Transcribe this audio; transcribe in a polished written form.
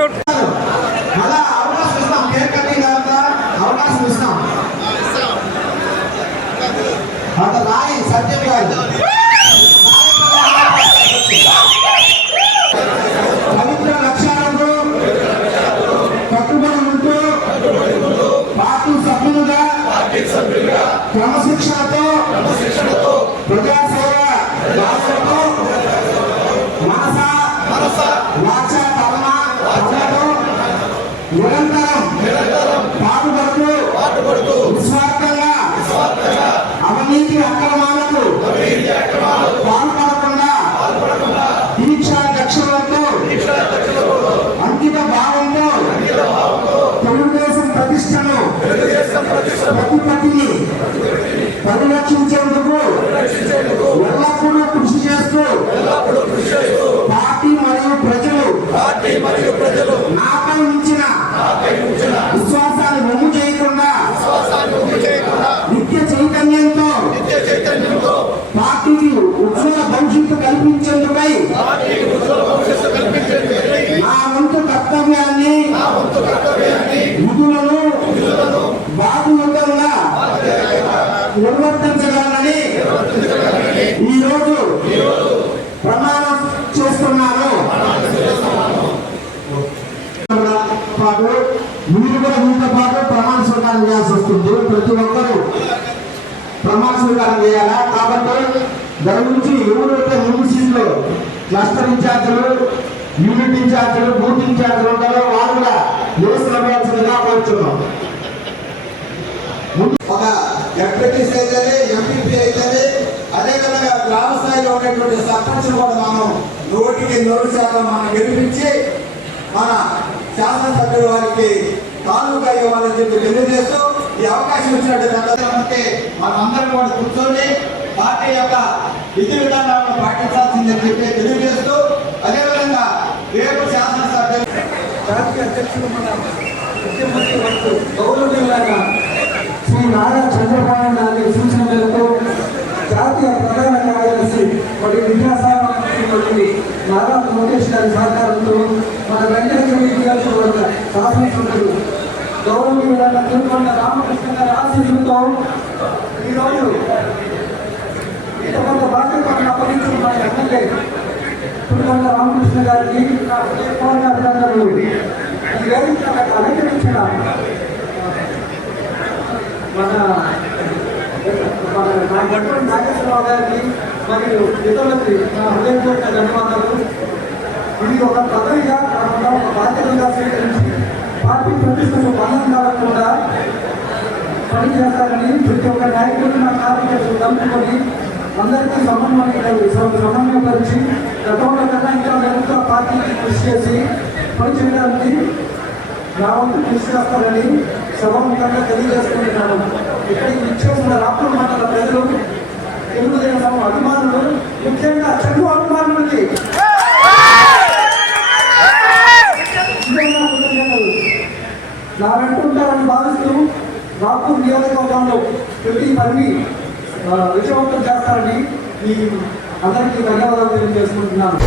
Out. అవకాశం ఇస్తాం. రాయి సత్యం గారు పవిత్ర లక్ష్యాలకు కట్టుబడి ఉంటూ పార్టీ సభ్యులుగా క్రమశిక్షణతో ప్రజాసేవ మనస వాచ కర్మతో నిరంతరం పాటుపడుతూ నిస్వార్థంగా అవినీతి అక్రమాలకు పాల్పడకుండా దీక్షా దక్షిణలతో అంకిత భావంతో తెలుగుదేశం ప్రతిష్టను ప్రతిపత్తిని పరిరక్షించేందుకు ఎల్లప్పుడూ కృషి చేస్తూ పార్టీ మరియు ప్రజలు నాపై ఉంచిన విశ్వాసాన్ని వమ్ము చేయకుండా నిత్య చైతన్యంతో పార్టీకి ఉజ్వల భవిష్యత్తు కల్పించేందుకై నా వంతు కర్తవ్యాన్ని విధులను బాధ్యతంగా నిర్వర్తించగలనని ఈరోజు ప్రమాణం చేస్తున్నాను. మీరు కూడా మీతో పాటు ప్రమాణ స్వీకారం చేయాల్సి వస్తుంది. ప్రతి ఒక్కరూ ప్రమాణ స్వీకారం చేయాలా. కాబట్టి దాని గురించి ఎవరైతే ముందు సీట్లో క్లస్టర్ ఇన్ఛార్జీలు, యూనిట్ ఇన్ఛార్జీలు, బూత్ ఇన్ఛార్జీలు ఉంటారో వారు కూడా వేసుకురావాల్సిందిగా కోరుతున్నాం. ఒక ఎంపీటీసీ అయితేనే, ఎంపీపీ అయితేనే, అదేవిధంగా గ్రామ స్థాయిలో ఉన్నటువంటి సర్పంచ్ కూడా మనం 100% మనం గెలిపించి మన శాసనసభ్యుల వారికి తాలూకా ఇవ్వాలని చెప్పి తెలియజేస్తూ ఈ అవకాశం ఇచ్చినట్టు మనందరం కూడా కూర్చొని పార్టీ యొక్క విధి విధానాలను పాటించాల్సిందని చెప్పి తెలియజేస్తూ, అదేవిధంగా రేపు శాసనసభ్యులు జాతీయ అధ్యక్షులు మన ముఖ్యమంత్రి వర్గ గౌరవనీయులైన శ్రీ నారా చంద్రబాబు నాయుడు సూచన మేరకు జాతీయ ప్రధాన కార్యదర్శి మరియు విద్యాశాఖ నారా లోకేష్ గారి సహకారంతో మన వెంకటగిరి నియోజకవర్గ శాసనసభ్యులు గౌరవనీయులైన తిరుకొండ రామకృష్ణ గారి ఆశీస్సులతో ఈరోజు ఇంతకంత బాధ్యతను అప్పగించిన మన ఎమ్మెల్యే తిరుకొండ రామకృష్ణ గారికి అభినందనలు. ఈ వేదిక అలంకరించిన మన నాగేశ్వరరావు గారికి మరియు ఇతరులకి నా హృదయపూర్వక ధన్యవాదాలు. ఇది ఒక పదవిగా కాకుండా ఒక బాధ్యతగా స్వీకరించి పార్టీ ప్రతిష్టకు భంగం కాకుండా పనిచేస్తారని ప్రతి ఒక్క నాయకుడు నా కార్యకర్తలు కలుపుకొని అందరికీ సమన్వయపరిచి గతంలో కన్నా ఇంకా మెరుగుగా పార్టీకి కృషి చేసి పనిచేయడానికి నా వంతు కృషి చేస్తారని సభాముఖంగా తెలియజేసుకుంటున్నాను. ఇక్కడికి ఇచ్చేసిన రాష్ట్ర మండల ప్రజలు, తెలుగుదేశం అభిమానులు, ముఖ్యంగా చెడు అభిమానులకి నా వెంటుంటారని భావిస్తూ రాపూర్ నియోజకవర్గంలో ప్రతి పని విజయవంతం చేస్తారని ఈ అందరికీ ధన్యవాదాలు తెలియజేసుకుంటున్నాను.